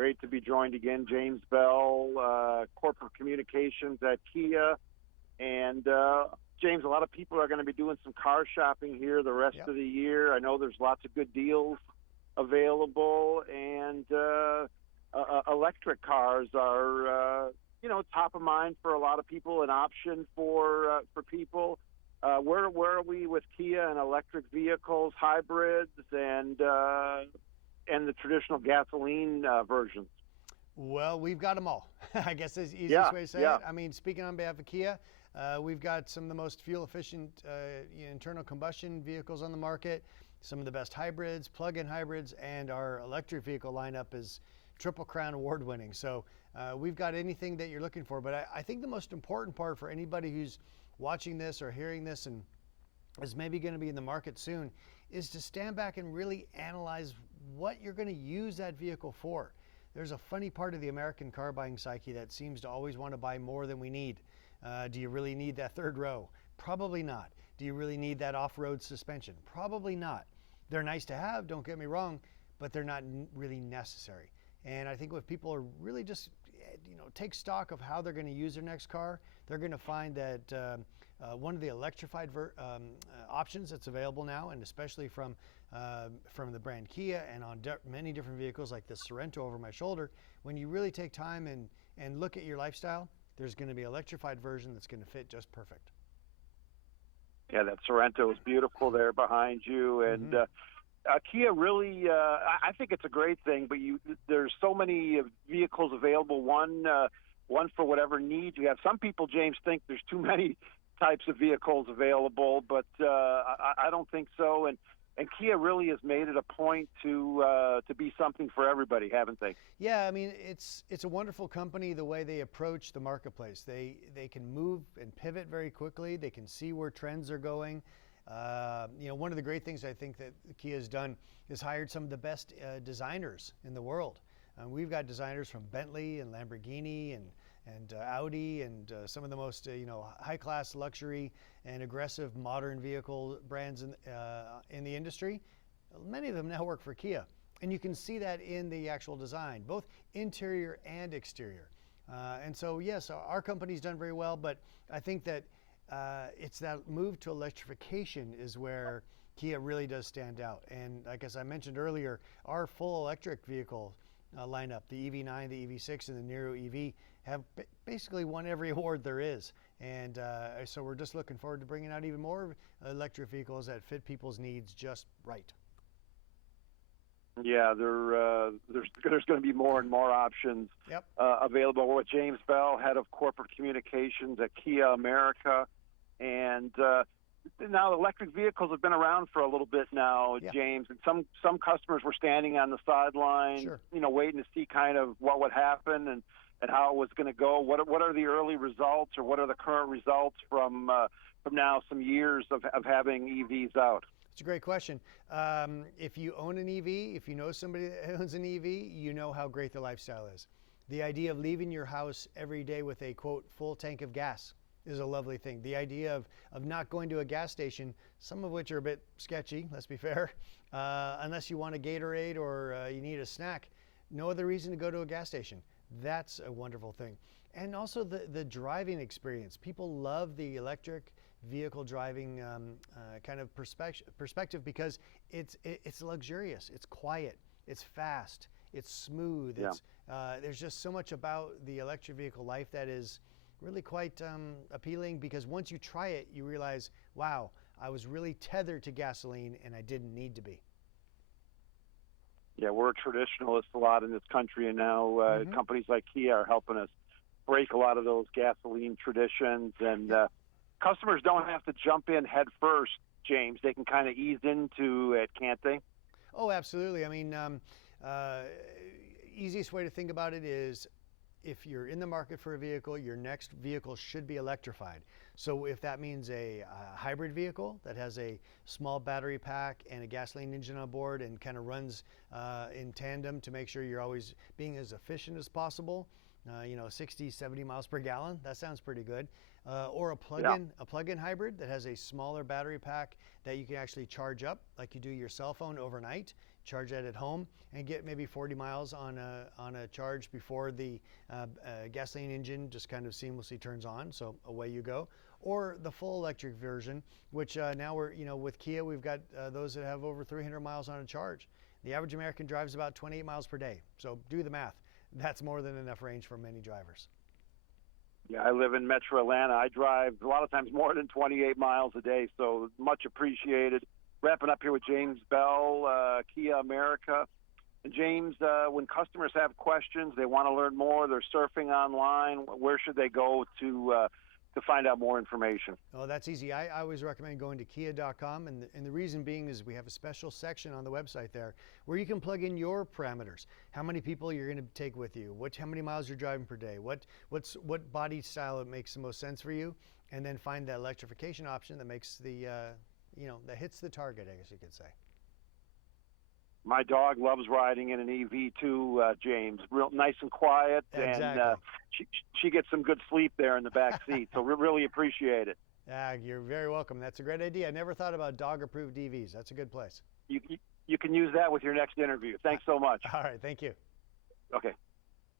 Great to be joined again. James Bell, Corporate Communications at Kia. And James, a lot of people are going to be doing some car shopping here the rest of the year. I know there's lots of good deals available, and electric cars are, top of mind for a lot of people, an option for people. Where are we with Kia and electric vehicles, hybrids, and the traditional gasoline versions? Well, we've got them all. I guess is the easiest way to say it. I mean, speaking on behalf of Kia, we've got some of the most fuel-efficient internal combustion vehicles on the market, some of the best hybrids, plug-in hybrids, and our electric vehicle lineup is Triple Crown award-winning. So we've got anything that you're looking for. But I think the most important part for anybody who's watching this or hearing this and is maybe going to be in the market soon is to stand back and really analyze what you're going to use that vehicle for. There's a funny part of the American car buying psyche that seems to always want to buy more than we need. Do you really need that third row? Probably not. Do you really need that off-road suspension? Probably not. They're nice to have, don't get me wrong, but they're not really necessary. And I think if people are really just, take stock of how they're going to use their next car, they're going to find that one of the electrified options that's available now, and especially from the brand Kia and on many different vehicles like the Sorento over my shoulder, when you really take time and look at your lifestyle, there's going to be an electrified version that's going to fit just perfect. Yeah, that Sorento is beautiful there behind you, and Kia really, I think it's a great thing, but there's so many vehicles available, one for whatever needs you have. Some people, James, think there's too many types of vehicles available, but I don't think so. And Kia really has made it a point to be something for everybody, haven't they? Yeah, I mean, it's a wonderful company, the way they approach the marketplace. They can move and pivot very quickly. They can see where trends are going. One of the great things I think that Kia has done is hired some of the best designers in the world. We've got designers from Bentley and Lamborghini and Audi and some of the most high-class luxury and aggressive modern vehicle brands in the industry. Many of them now work for Kia, and you can see that in the actual design, both interior and exterior. And so yes, our company's done very well, but I think that it's that move to electrification is where Kia really does stand out. And like as I mentioned earlier, our full electric vehicle lineup, the EV9, the EV6, and the Niro EV, have basically won every award there is. And so we're just looking forward to bringing out even more electric vehicles that fit people's needs just right. Yeah, there's going to be more and more options available. With James Bell, head of corporate communications at Kia America, and now electric vehicles have been around for a little bit now, James. And some customers were standing on the sideline, waiting to see kind of what would happen and how it was going to go. What are the early results, or what are the current results from now some years of having EVs out? It's a great question. If you own an EV, if you know somebody that owns an EV, you know how great the lifestyle is. The idea of leaving your house every day with a, quote, full tank of gas is a lovely thing. The idea of not going to a gas station, some of which are a bit sketchy, let's be fair, unless you want a Gatorade or you need a snack, no other reason to go to a gas station. That's a wonderful thing. And also the driving experience. People love the electric vehicle driving kind of perspective because it's luxurious, it's quiet, it's fast, it's smooth. There's just so much about the electric vehicle life that is really quite appealing, because once you try it, you realize, wow, I was really tethered to gasoline and I didn't need to be. Yeah, we're traditionalists a lot in this country, and now companies like Kia are helping us break a lot of those gasoline traditions. And customers don't have to jump in head first, James. They can kind of ease into it, can't they? Oh, absolutely. I mean, easiest way to think about it is, if you're in the market for a vehicle, your next vehicle should be electrified. So if that means a hybrid vehicle that has a small battery pack and a gasoline engine on board and kind of runs in tandem to make sure you're always being as efficient as possible, 60, 70 miles per gallon, that sounds pretty good. Or a plug-in hybrid that has a smaller battery pack that you can actually charge up like you do your cell phone overnight. charge that at home, and get maybe 40 miles on a charge before the gasoline engine just kind of seamlessly turns on. So away you go. Or the full electric version, which now we're, with Kia, we've got those that have over 300 miles on a charge. The average American drives about 28 miles per day. So do the math. That's more than enough range for many drivers. Yeah, I live in Metro Atlanta. I drive a lot of times more than 28 miles a day, so much appreciated. Wrapping up here with James Bell, Kia America. And James, when customers have questions, they want to learn more, they're surfing online, where should they go to find out more information? Oh, that's easy. I always recommend going to kia.com, and the reason being is we have a special section on the website there where you can plug in your parameters. How many people you're going to take with you, how many miles you're driving per day, what body style makes the most sense for you, and then find that electrification option that makes that hits the target, I guess you could say. My dog loves riding in an EV too, James. Real nice and quiet, exactly. And she gets some good sleep there in the back seat. So we really appreciate it. You're very welcome. That's a great idea. I never thought about dog-approved EVs. That's a good place. You can use that with your next interview. Thanks so much. All right, thank you. Okay.